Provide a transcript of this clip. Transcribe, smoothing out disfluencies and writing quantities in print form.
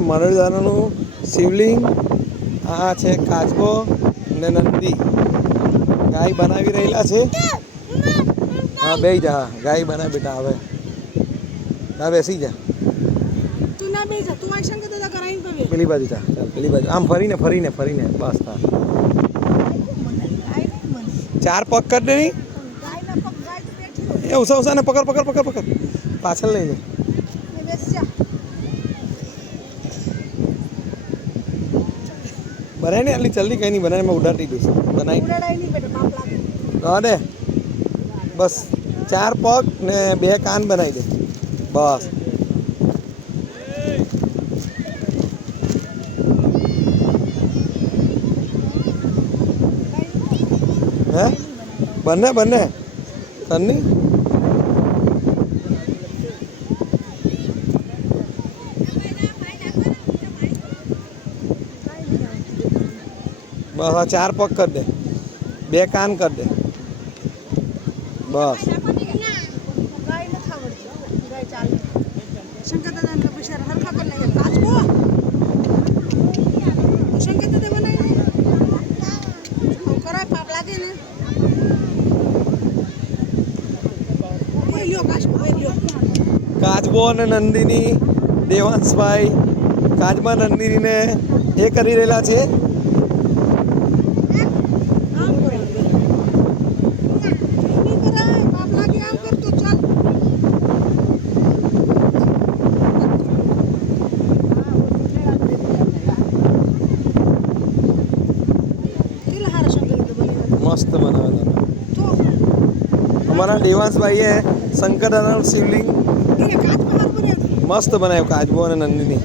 મરણદાનાનું શિવલિંગ, આ છે કાચબો ને નંદી. ગાય બનાવી રહેલા છે. હા બેસી જા. હા ગાય બનાવે બેટા. હવે હા બેસી જા. તું ના બેસી જા. તું આ શંકર દાદા કરાઈને પવે. પેલી બાજુ જા. ચાલ પેલી બાજુ. આમ ફરીને ફરીને ફરીને બસ. હા ચાર પગ કર દે ની. એ ઉષા ઉષા ને પકડ પકડ પકડ પકડ. પાછળ લઈ લે. बनाए नहीं अली जल्दी कहीं नहीं बनाए मैं उड़ा दी दूसरी बनाई दे बस 4 पग ने 2 कान बनाई दे बस है बने बने सन्नी बस 4 पग कर दे 2 कान कर दे बस शंकर दादा ने बिचारा हरखा कर नहीं काच को शंकर दादा बनाई करा पाप लागे ने ए लियो काच को ए लियो काचबो ने नंदिनी देवांश भाई काचबा नंदिनी ने ए करी रहेला छे मस्त बनाया हमारा देवांश भाई है शंकर दादा शिवलिंग मस्त बनाया काचबो और नंदिनी।